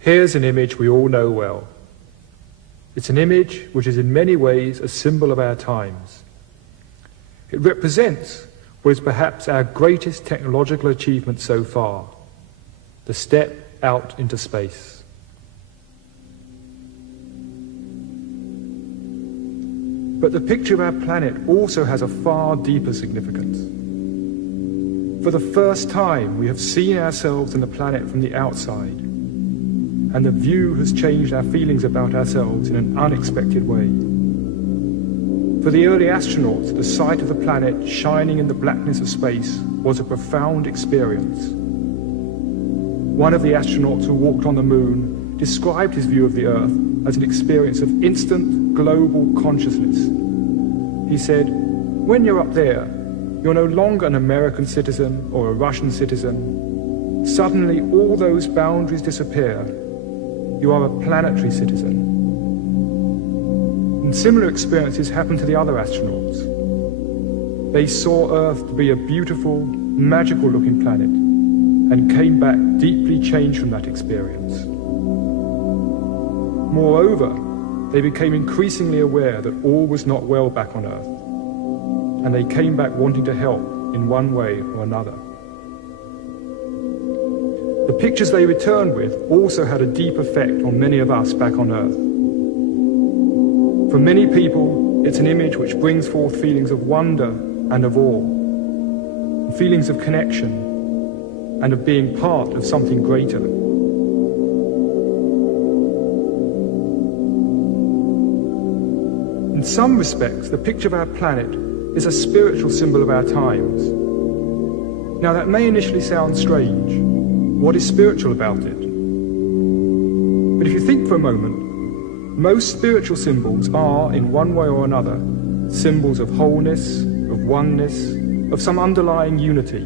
Here's an image we all know well. It's an image which is in many ways a symbol of our times. It represents what is perhaps our greatest technological achievement so far, the step out into space. But the picture of our planet also has a far deeper significance. For the first time, we have seen ourselves and the planet from the outside, and the view has changed our feelings about ourselves in an unexpected way. For the early astronauts, the sight of the planet shining in the blackness of space was a profound experience. One of the astronauts who walked on the moon described his view of the Earth as an experience of instant global consciousness. He said, "When you're up there, you're no longer an American citizen or a Russian citizen. Suddenly all those boundaries disappear. You are a planetary citizen." And similar experiences happened to the other astronauts. They saw Earth to be a beautiful, magical-looking planet and came back deeply changed from that experience. Moreover, they became increasingly aware that all was not well back on Earth, and they came back wanting to help in one way or another. The pictures they returned with also had a deep effect on many of us back on Earth. For many people, it's an image which brings forth feelings of wonder and of awe, feelings of connection and of being part of something greater. In some respects, the picture of our planet is a spiritual symbol of our times. Now that may initially sound strange. What is spiritual about it? But if you think for a moment, most spiritual symbols are, in one way or another, symbols of wholeness, of oneness, of some underlying unity.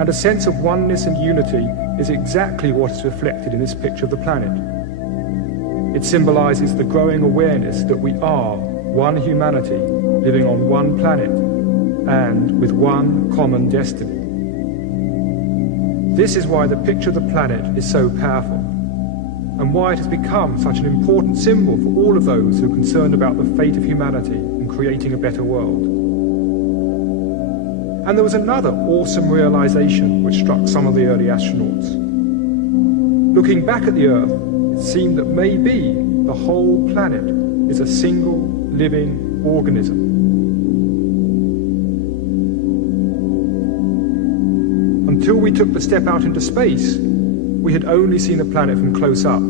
And a sense of oneness and unity is exactly what is reflected in this picture of the planet. It symbolizes the growing awareness that we are one humanity living on one planet and with one common destiny. This is why the picture of the planet is so powerful, and why it has become such an important symbol for all of those who are concerned about the fate of humanity and creating a better world. And there was another awesome realization which struck some of the early astronauts. Looking back at the Earth, it seemed that maybe the whole planet is a single living organism. Until we took the step out into space, we had only seen the planet from close up.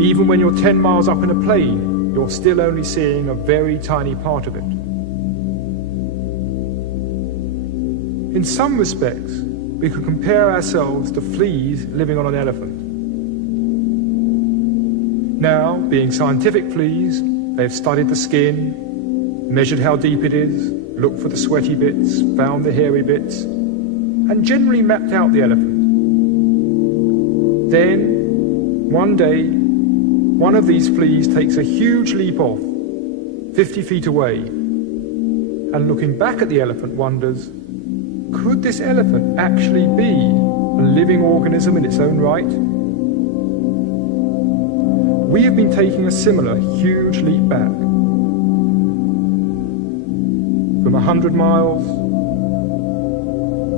Even when you're 10 miles up in a plane, you're still only seeing a very tiny part of it. In some respects, we could compare ourselves to fleas living on an elephant. Now, being scientific fleas, they've studied the skin, measured how deep it is, looked for the sweaty bits, found the hairy bits, and generally mapped out the elephant. Then, one day, one of these fleas takes a huge leap off, 50 feet away, and looking back at the elephant wonders, could this elephant actually be a living organism in its own right? We have been taking a similar huge leap back. From 100 miles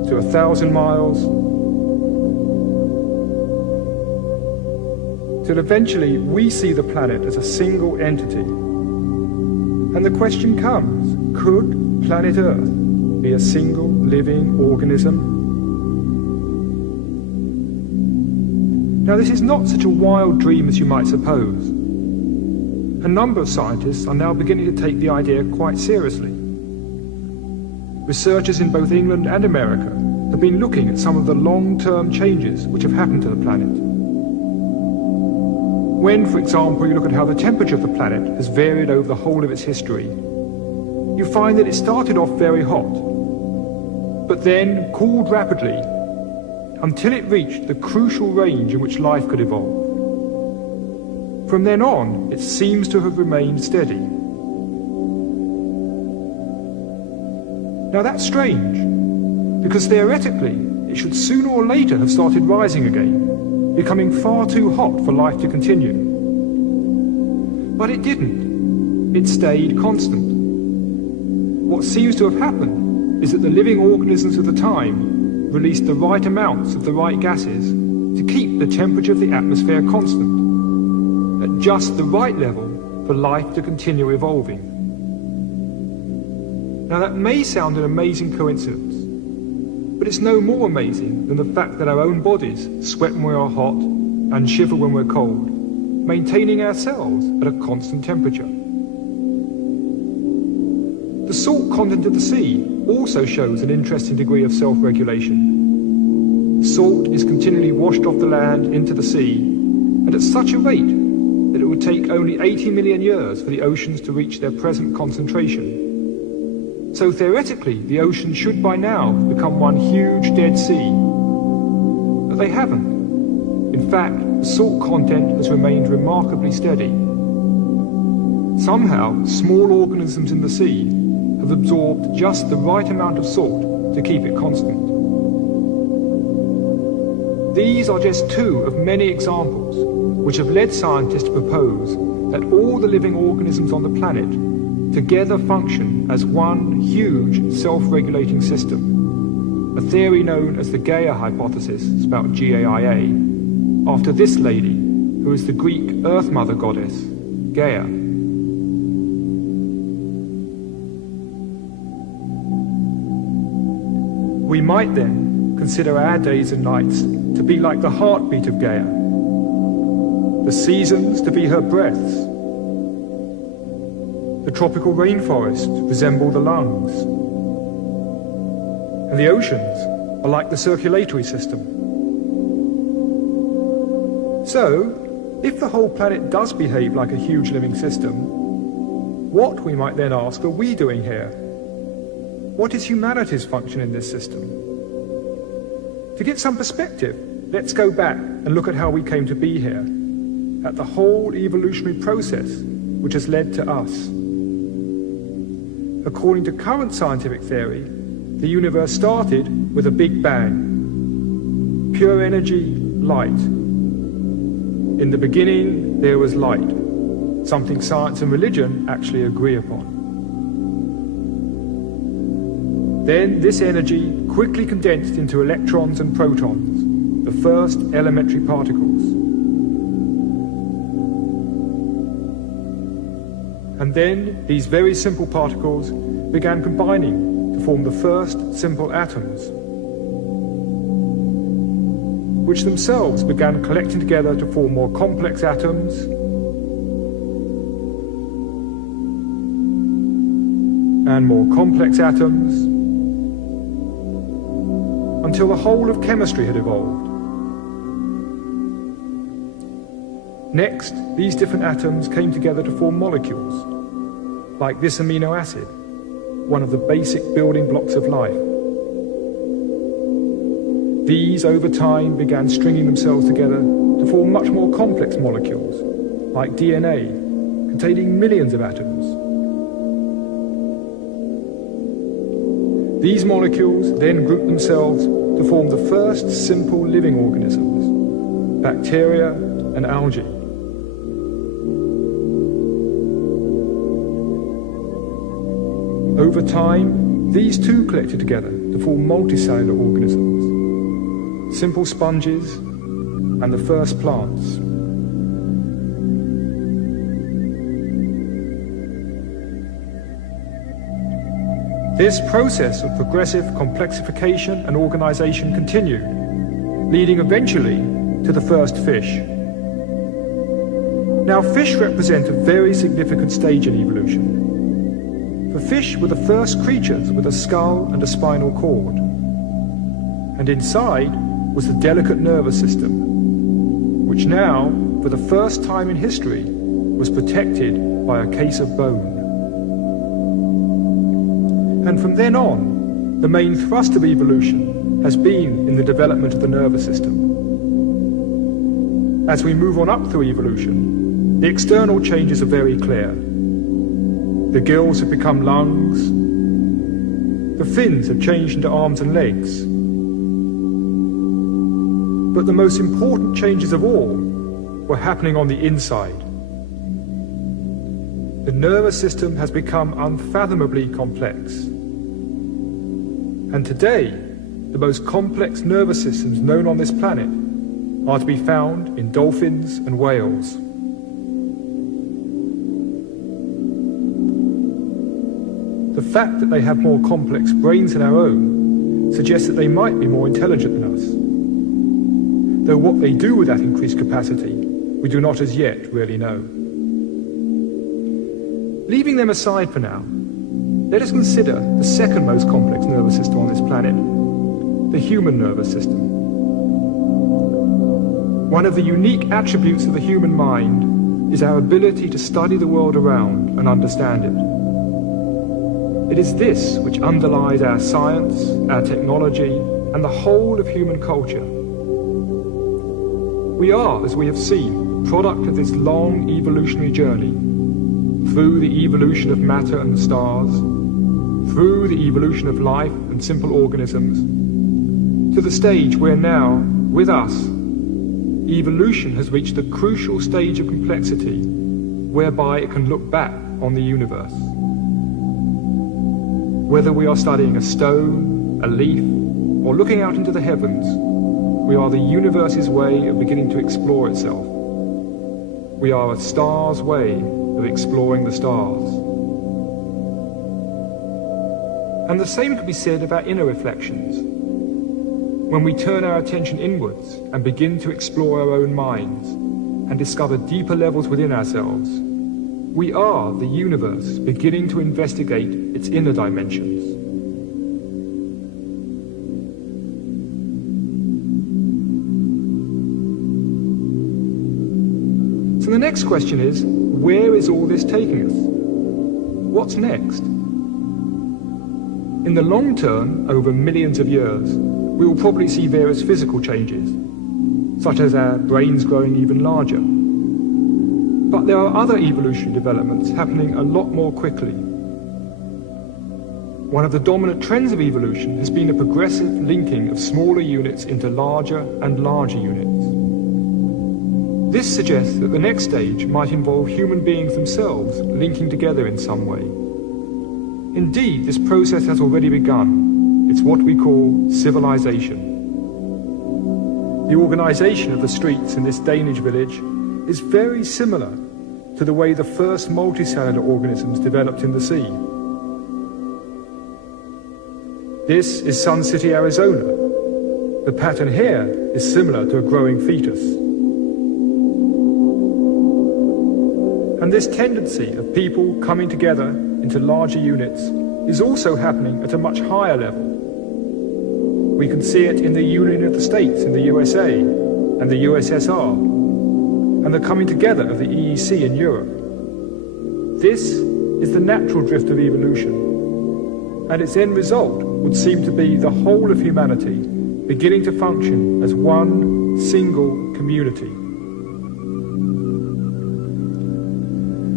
to 1,000 miles, till eventually we see the planet as a single entity. And the question comes, could planet Earth be a single living organism? Now, this is not such a wild dream as you might suppose. A number of scientists are now beginning to take the idea quite seriously. Researchers in both England and America have been looking at some of the long-term changes which have happened to the planet. When, for example, you look at how the temperature of the planet has varied over the whole of its history, you find that it started off very hot, but then cooled rapidly until it reached the crucial range in which life could evolve. From then on, it seems to have remained steady. Now that's strange, because theoretically, it should sooner or later have started rising again. becoming far too hot for life to continue. But it didn't. It stayed constant. What seems to have happened is that the living organisms of the time released the right amounts of the right gases to keep the temperature of the atmosphere constant, at just the right level for life to continue evolving. Now that may sound an amazing coincidence, but it's no more amazing than the fact that our own bodies sweat when we are hot and shiver when we're cold, maintaining ourselves at a constant temperature. The salt content of the sea also shows an interesting degree of self-regulation. Salt is continually washed off the land into the sea, and at such a rate that it would take only 80 million years for the oceans to reach their present concentration. So theoretically, the oceans should by now become one huge Dead Sea. But they haven't. In fact, the salt content has remained remarkably steady. Somehow, small organisms in the sea have absorbed just the right amount of salt to keep it constant. These are just two of many examples which have led scientists to propose that all the living organisms on the planet together function as one huge self-regulating system, a theory known as the Gaia hypothesis, spelled G-A-I-A, after this lady, who is the Greek Earth Mother goddess, Gaia. We might then consider our days and nights to be like the heartbeat of Gaia, the seasons to be her breaths, the tropical rainforest resemble the lungs, and the oceans are like the circulatory system. So, if the whole planet does behave like a huge living system, what, we might then ask, are we doing here? What is humanity's function in this system? To get some perspective, let's go back and look at how we came to be here, at the whole evolutionary process which has led to us. According to current scientific theory, the universe started with a big bang. Pure energy, light. In the beginning, there was light, something science and religion actually agree upon. Then this energy quickly condensed into electrons and protons, the first elementary particles. And then these very simple particles began combining to form the first simple atoms, which themselves began collecting together to form more complex atoms, and more complex atoms, until the whole of chemistry had evolved. Next, these different atoms came together to form molecules, like this amino acid, one of the basic building blocks of life. These, over time, began stringing themselves together to form much more complex molecules, like DNA, containing millions of atoms. These molecules then grouped themselves to form the first simple living organisms, bacteria and algae. Over time, these too collected together to form multicellular organisms, simple sponges, and the first plants. This process of progressive complexification and organization continued, leading eventually to the first fish. Now, fish represent a very significant stage in evolution. For fish were the first creatures with a skull and a spinal cord, and inside was the delicate nervous system, which now, for the first time in history, was protected by a case of bone. And from then on, the main thrust of evolution has been in the development of the nervous system. As we move on up through evolution, the external changes are very clear. The gills have become lungs, the fins have changed into arms and legs, But the most important changes of all were happening on the inside. The nervous system has become unfathomably complex. And today, the most complex nervous systems known on this planet are to be found in dolphins and whales. The fact that they have more complex brains than our own suggests that they might be more intelligent than us. Though what they do with that increased capacity, we do not as yet really know. Leaving them aside for now, let us consider the second most complex nervous system on this planet, the human nervous system. One of the unique attributes of the human mind is our ability to study the world around and understand it. It is this which underlies our science, our technology, and the whole of human culture. We are, as we have seen, a product of this long evolutionary journey, through the evolution of matter and the stars, through the evolution of life and simple organisms, to the stage where now, with us, evolution has reached the crucial stage of complexity whereby it can look back on the universe. Whether we are studying a stone, a leaf, or looking out into the heavens, we are the universe's way of beginning to explore itself. We are a star's way of exploring the stars. And the same could be said of our inner reflections. When we turn our attention inwards and begin to explore our own minds and discover deeper levels within ourselves, we are the universe beginning to investigate its inner dimensions. So the next question is, where is all this taking us? What's next? In the long term, over millions of years, we will probably see various physical changes, such as our brains growing even larger. But there are other evolutionary developments happening a lot more quickly. One of the dominant trends of evolution has been a progressive linking of smaller units into larger and larger units. This suggests that the next stage might involve human beings themselves linking together in some way. Indeed, this process has already begun. It's what we call civilization. The organization of the streets in this Danish village is very similar to the way the first multicellular organisms developed in the sea. This is Sun City, Arizona. The pattern here is similar to a growing fetus. And this tendency of people coming together into larger units is also happening at a much higher level. We can see it in the Union of the States in the USA and the USSR, and the coming together of the EEC in Europe. This is the natural drift of evolution, and its end result would seem to be the whole of humanity beginning to function as one single community.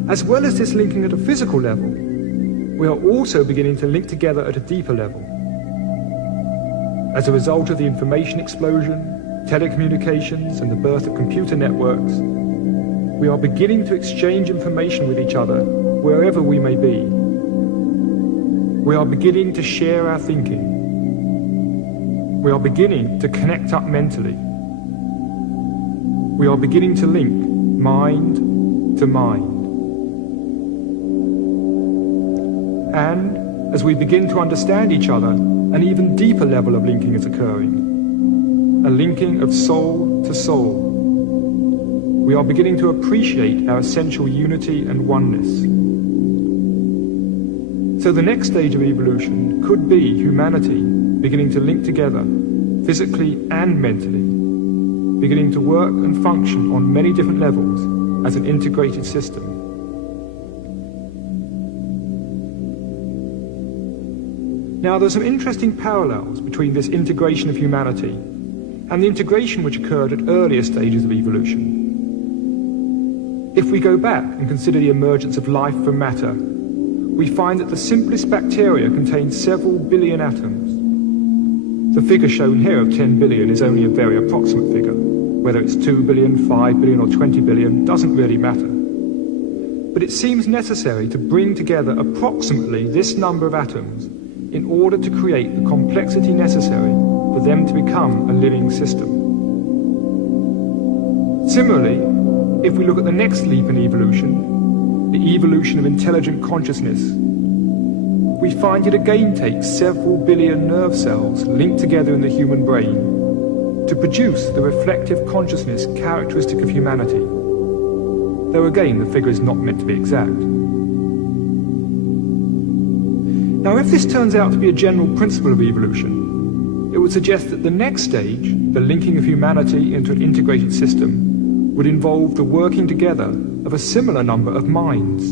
As well as this linking at a physical level, we are also beginning to link together at a deeper level. As a result of the information explosion, telecommunications, and the birth of computer networks, we are beginning to exchange information with each other wherever we may be. We are beginning to share our thinking. We are beginning to connect up mentally. We are beginning to link mind to mind. And as we begin to understand each other, an even deeper level of linking is occurring. A linking of soul to soul. We are beginning to appreciate our essential unity and oneness. So the next stage of evolution could be humanity beginning to link together, physically and mentally, beginning to work and function on many different levels as an integrated system. Now, there are some interesting parallels between this integration of humanity and the integration which occurred at earlier stages of evolution. If we go back and consider the emergence of life from matter, we find that the simplest bacteria contain several billion atoms. The figure shown here of 10 billion is only a very approximate figure. Whether it's 2 billion, 5 billion or 20 billion doesn't really matter. But it seems necessary to bring together approximately this number of atoms in order to create the complexity necessary for them to become a living system. Similarly, if we look at the next leap in evolution, the evolution of intelligent consciousness, we find it again takes several billion nerve cells linked together in the human brain to produce the reflective consciousness characteristic of humanity, though again the figure is not meant to be exact. Now, if this turns out to be a general principle of evolution, it would suggest that the next stage, the linking of humanity into an integrated system, would involve the working together of a similar number of minds.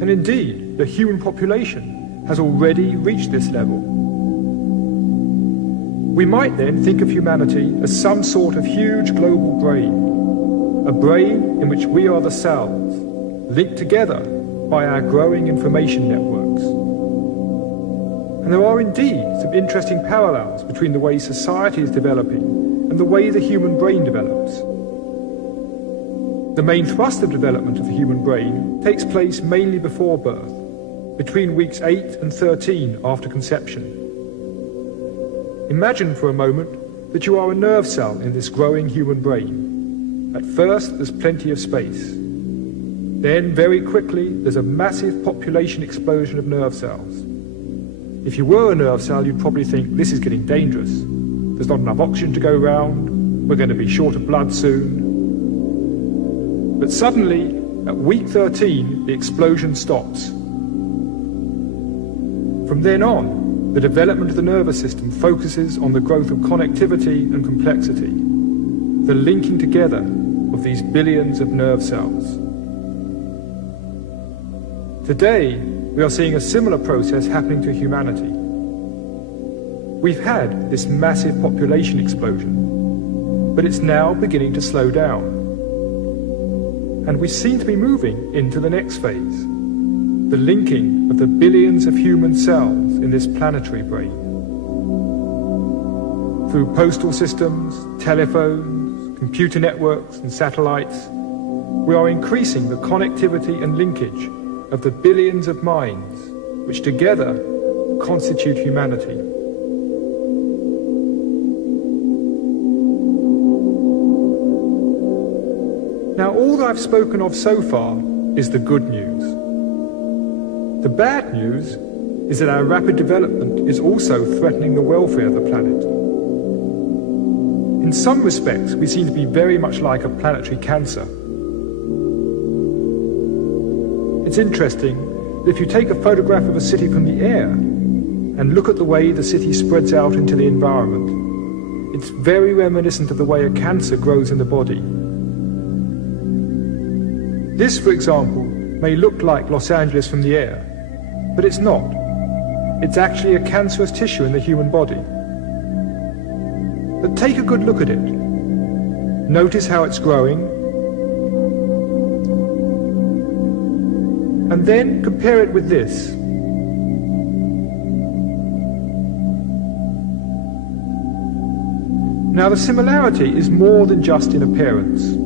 And indeed, the human population has already reached this level. We might then think of humanity as some sort of huge global brain, a brain in which we are the cells, linked together by our growing information networks. And there are indeed some interesting parallels between the way society is developing and the way the human brain develops. The main thrust of development of the human brain takes place mainly before birth, between weeks 8 and 13 after conception. Imagine for a moment that you are a nerve cell in this growing human brain. At first, there's plenty of space. Then, very quickly, there's a massive population explosion of nerve cells. If you were a nerve cell, you'd probably think, this is getting dangerous. There's not enough oxygen to go round. We're going to be short of blood soon. But suddenly, at week 13, the explosion stops. From then on, the development of the nervous system focuses on the growth of connectivity and complexity, the linking together of these billions of nerve cells. Today, we are seeing a similar process happening to humanity. We've had this massive population explosion, but it's now beginning to slow down. And we seem to be moving into the next phase, the linking of the billions of human cells in this planetary brain. Through postal systems, telephones, computer networks and satellites, we are increasing the connectivity and linkage of the billions of minds which together constitute humanity. Now, all that I've spoken of so far is the good news. The bad news is that our rapid development is also threatening the welfare of the planet. In some respects, we seem to be very much like a planetary cancer. It's interesting that if you take a photograph of a city from the air and look at the way the city spreads out into the environment, it's very reminiscent of the way a cancer grows in the body. This, for example, may look like Los Angeles from the air, but it's not. It's actually a cancerous tissue in the human body. But take a good look at it. Notice how it's growing, and then compare it with this. Now, the similarity is more than just in appearance.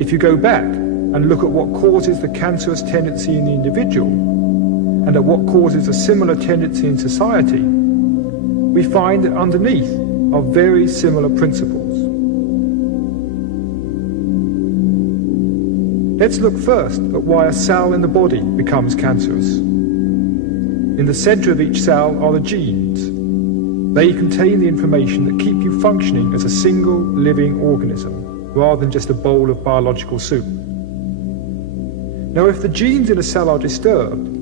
If you go back and look at what causes the cancerous tendency in the individual, and at what causes a similar tendency in society, we find that underneath are very similar principles. Let's look first at why a cell in the body becomes cancerous. In the center of each cell are the genes. They contain the information that keep you functioning as a single living organism, rather than just a bowl of biological soup. Now, if the genes in a cell are disturbed,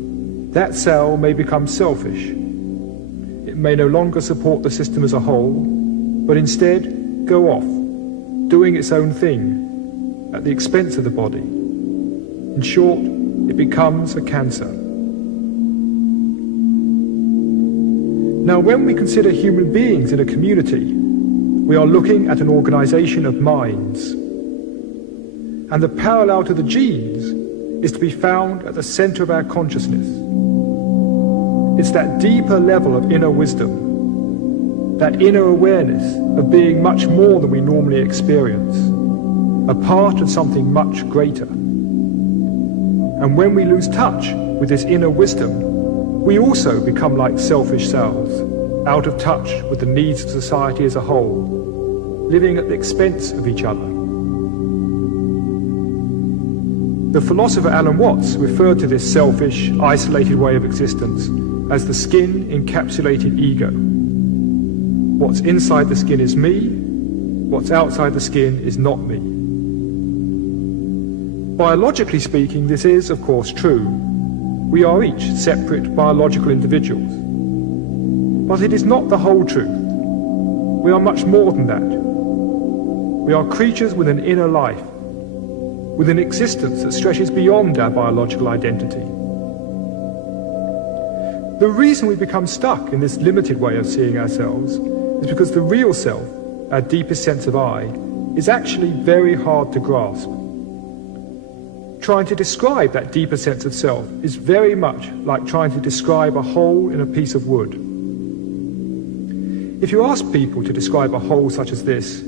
that cell may become selfish. It may no longer support the system as a whole, but instead go off, doing its own thing, at the expense of the body. In short, it becomes a cancer. Now, when we consider human beings in a community, we are looking at an organization of minds. And the parallel to the genes is to be found at the center of our consciousness. It's that deeper level of inner wisdom, that inner awareness of being much more than we normally experience, a part of something much greater. And when we lose touch with this inner wisdom, we also become like selfish selves, out of touch with the needs of society as a whole, living at the expense of each other. The philosopher Alan Watts referred to this selfish, isolated way of existence as the skin-encapsulated ego. What's inside the skin is me, what's outside the skin is not me. Biologically speaking, this is, of course, true. We are each separate biological individuals. But it is not the whole truth. We are much more than that. We are creatures with an inner life, with an existence that stretches beyond our biological identity. The reason we become stuck in this limited way of seeing ourselves is because the real self, our deepest sense of I, is actually very hard to grasp. Trying to describe that deeper sense of self is very much like trying to describe a hole in a piece of wood. If you ask people to describe a hole such as this,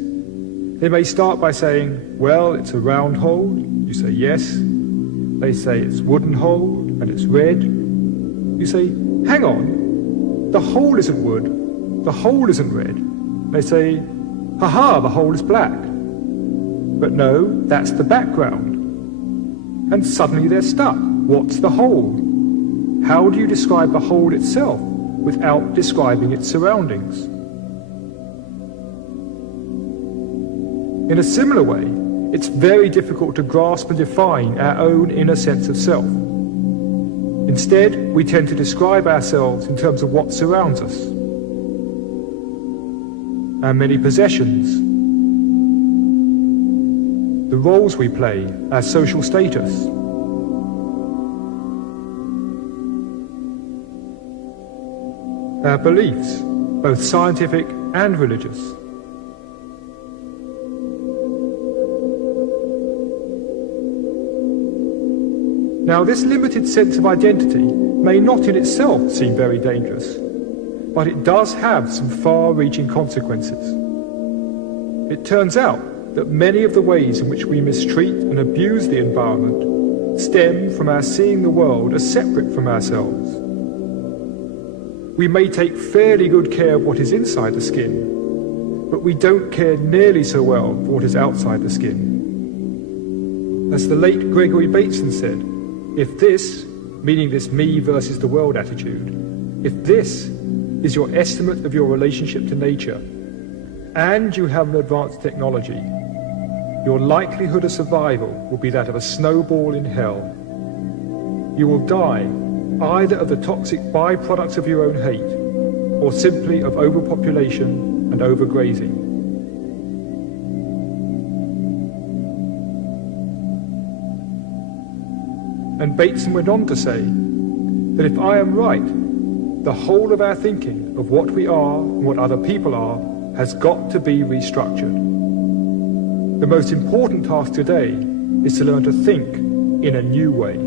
they may start by saying, well, it's a round hole. You say yes. They say it's a wooden hole and it's red. You say, hang on, the hole isn't wood, the hole isn't red. They say, haha, the hole is black. But no, that's the background. And suddenly they're stuck. What's the hole? How do you describe the hole itself without describing its surroundings? In a similar way, it's very difficult to grasp and define our own inner sense of self. Instead, we tend to describe ourselves in terms of what surrounds us. Our many possessions, the roles we play, our social status. Our beliefs, both scientific and religious. Now, this limited sense of identity may not in itself seem very dangerous, but it does have some far-reaching consequences. It turns out that many of the ways in which we mistreat and abuse the environment stem from our seeing the world as separate from ourselves. We may take fairly good care of what is inside the skin, but we don't care nearly so well for what is outside the skin. As the late Gregory Bateson said, if this, meaning this me versus the world attitude, if this is your estimate of your relationship to nature, and you have an advanced technology, your likelihood of survival will be that of a snowball in hell. You will die either of the toxic byproducts of your own hate, or simply of overpopulation and overgrazing. And Bateson went on to say that if I am right, the whole of our thinking of what we are and what other people are has got to be restructured. The most important task today is to learn to think in a new way.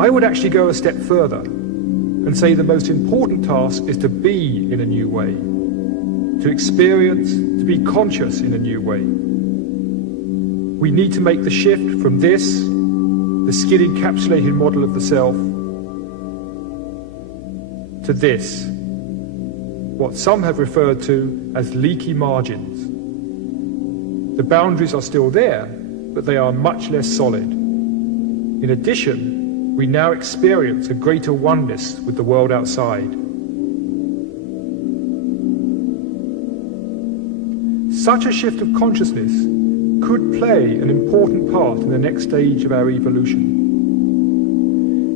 I would actually go a step further and say the most important task is to be in a new way, to experience, to be conscious in a new way. We need to make the shift from this, the skin-encapsulated model of the self, to this, what some have referred to as leaky margins. The boundaries are still there, but they are much less solid. In addition, we now experience a greater oneness with the world outside. Such a shift of consciousness could play an important part in the next stage of our evolution.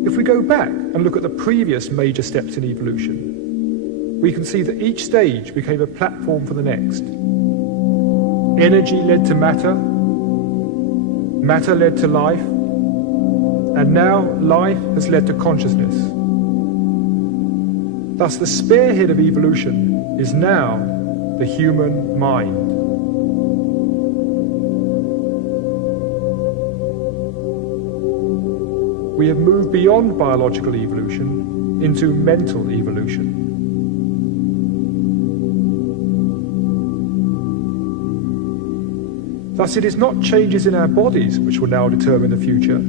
If we go back and look at the previous major steps in evolution, we can see that each stage became a platform for the next. Energy led to matter, matter led to life, and now life has led to consciousness. Thus the spearhead of evolution is now the human mind. We have moved beyond biological evolution into mental evolution. Thus, it is not changes in our bodies which will now determine the future,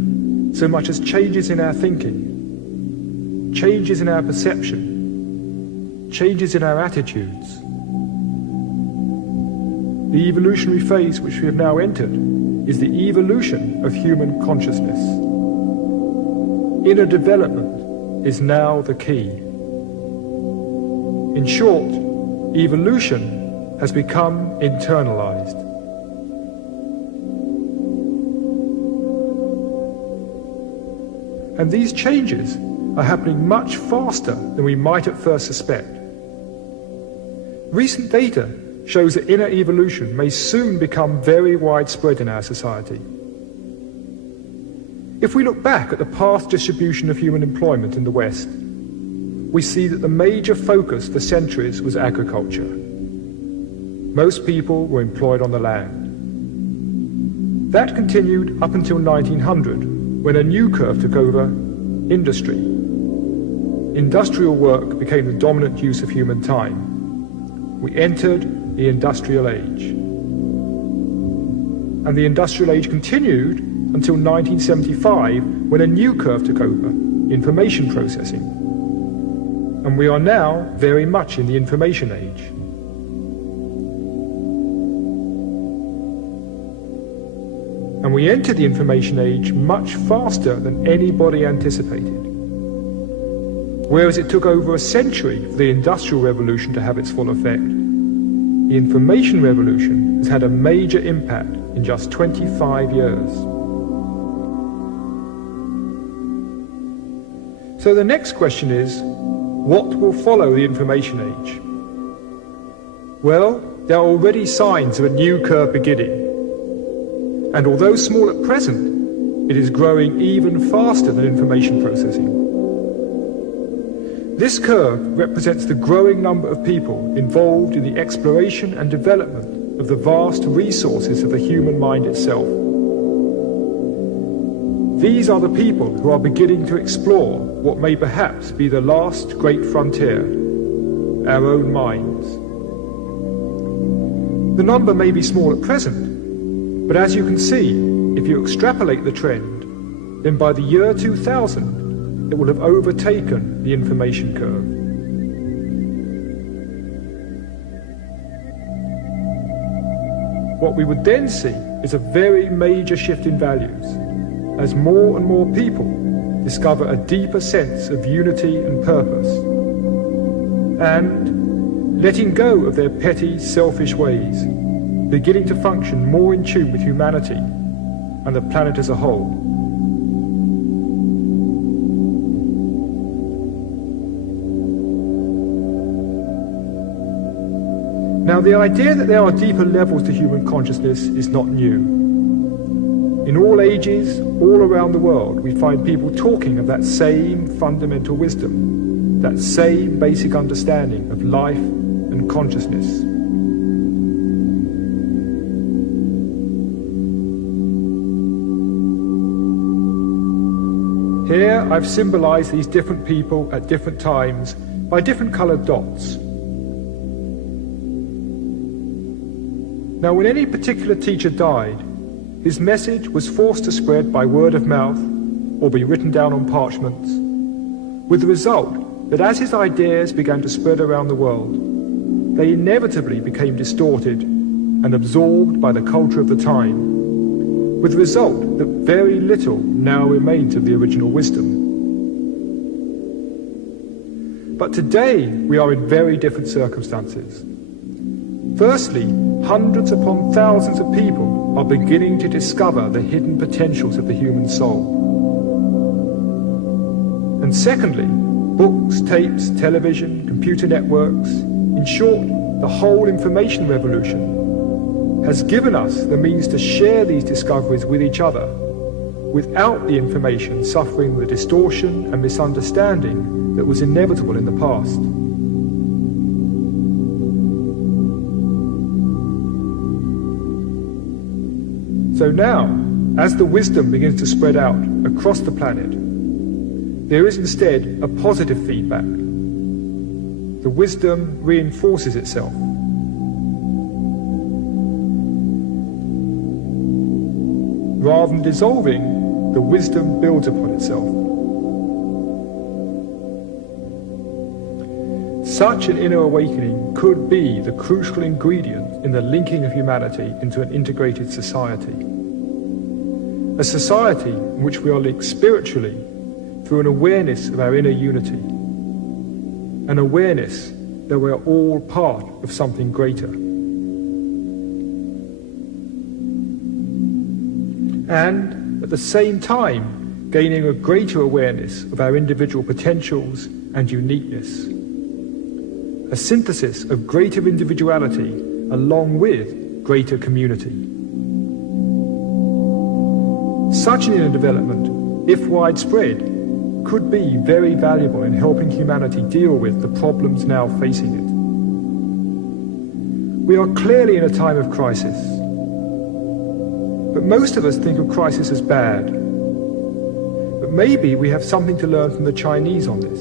so much as changes in our thinking, changes in our perception, changes in our attitudes. The evolutionary phase which we have now entered is the evolution of human consciousness. Inner development is now the key. In short, evolution has become internalized. And these changes are happening much faster than we might at first suspect. Recent data shows that inner evolution may soon become very widespread in our society. If we look back at the past distribution of human employment in the West, we see that the major focus for centuries was agriculture. Most people were employed on the land. That continued up until 1900, when a new curve took over: industry. Industrial work became the dominant use of human time. We entered the industrial age. And the industrial age continued until 1975, when a new curve took over: information processing. And we are now very much in the information age. And we enter the information age much faster than anybody anticipated. Whereas it took over a century for the Industrial Revolution to have its full effect, the information revolution has had a major impact in just 25 years. So the next question is, what will follow the information age? Well, there are already signs of a new curve beginning. And although small at present, it is growing even faster than information processing. This curve represents the growing number of people involved in the exploration and development of the vast resources of the human mind itself. These are the people who are beginning to explore what may perhaps be the last great frontier: our own minds. The number may be small at present, but as you can see, if you extrapolate the trend, then by the year 2000, it will have overtaken the information curve. What we would then see is a very major shift in values, as more and more people discover a deeper sense of unity and purpose, and, letting go of their petty, selfish ways, beginning to function more in tune with humanity and the planet as a whole. Now, the idea that there are deeper levels to human consciousness is not new. In all ages, all around the world, we find people talking of that same fundamental wisdom, that same basic understanding of life and consciousness. Here I've symbolized these different people at different times by different colored dots. Now, when any particular teacher died, his message was forced to spread by word of mouth or be written down on parchments, with the result that as his ideas began to spread around the world, they inevitably became distorted and absorbed by the culture of the time, with the result that very little now remains of the original wisdom. But today we are in very different circumstances. Firstly, hundreds upon thousands of people are beginning to discover the hidden potentials of the human soul. And secondly, books, tapes, television, computer networks, in short, the whole information revolution, has given us the means to share these discoveries with each other, without the information suffering the distortion and misunderstanding that was inevitable in the past. So now, as the wisdom begins to spread out across the planet, there is instead a positive feedback. The wisdom reinforces itself. rather than dissolving, the wisdom builds upon itself. Such an inner awakening could be the crucial ingredient in the linking of humanity into an integrated society. A society in which we are linked spiritually through an awareness of our inner unity, an awareness that we are all part of something greater. And at the same time, gaining a greater awareness of our individual potentials and uniqueness. A synthesis of greater individuality along with greater community. Such an inner development, if widespread, could be very valuable in helping humanity deal with the problems now facing it. We are clearly in a time of crisis, but most of us think of crisis as bad. But maybe we have something to learn from the Chinese on this.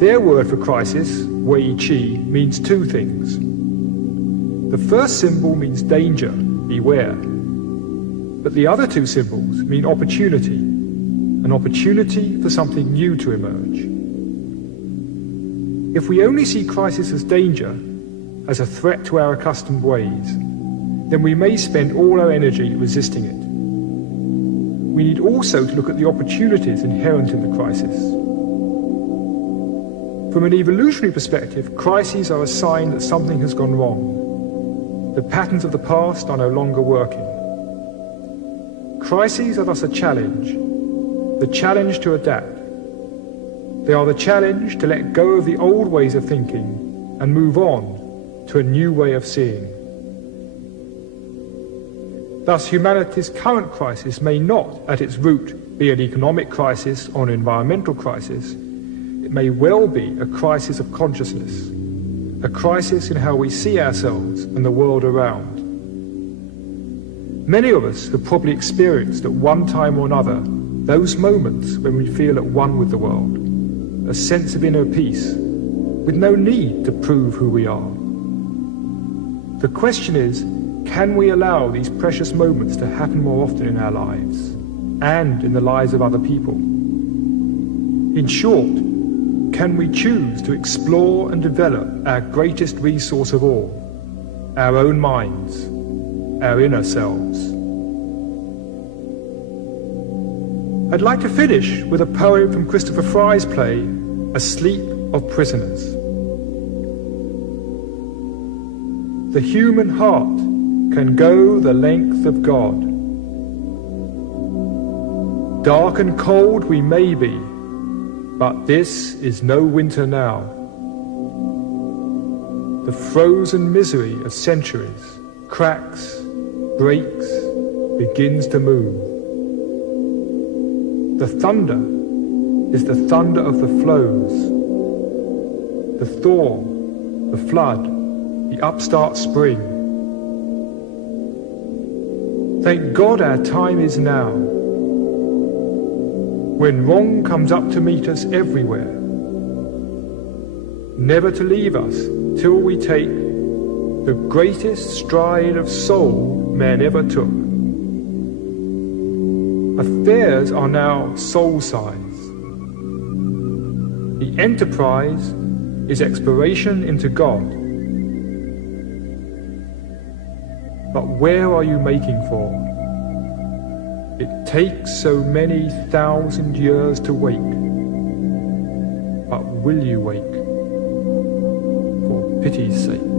Their word for crisis, Wei Qi, means two things. The first symbol means danger, beware. But the other two symbols mean opportunity, an opportunity for something new to emerge. If we only see crisis as danger, as a threat to our accustomed ways, then we may spend all our energy resisting it. We need also to look at the opportunities inherent in the crisis. From an evolutionary perspective, crises are a sign that something has gone wrong. The patterns of the past are no longer working. Crises are thus a challenge, the challenge to adapt. They are the challenge to let go of the old ways of thinking and move on to a new way of seeing. Thus, humanity's current crisis may not, at its root, be an economic crisis or an environmental crisis. It may well be a crisis of consciousness, a crisis in how we see ourselves and the world around. Many of us have probably experienced at one time or another those moments when we feel at one with the world, a sense of inner peace, with no need to prove who we are. The question is, can we allow these precious moments to happen more often in our lives and in the lives of other people? In short, can we choose to explore and develop our greatest resource of all, our own minds, our inner selves? I'd like to finish with a poem from Christopher Fry's play, A Sleep of Prisoners. The human heart can go the length of God. Dark and cold we may be, but this is no winter now. The frozen misery of centuries cracks, breaks, begins to move. The thunder is the thunder of the flows, the thaw, the flood, the upstart spring. Thank God our time is now, when wrong comes up to meet us everywhere, never to leave us till we take the greatest stride of soul man ever took. Affairs are now soul-size. The enterprise is exploration into God. But where are you making for? It takes so many thousand years to wake. But will you wake? For pity's sake.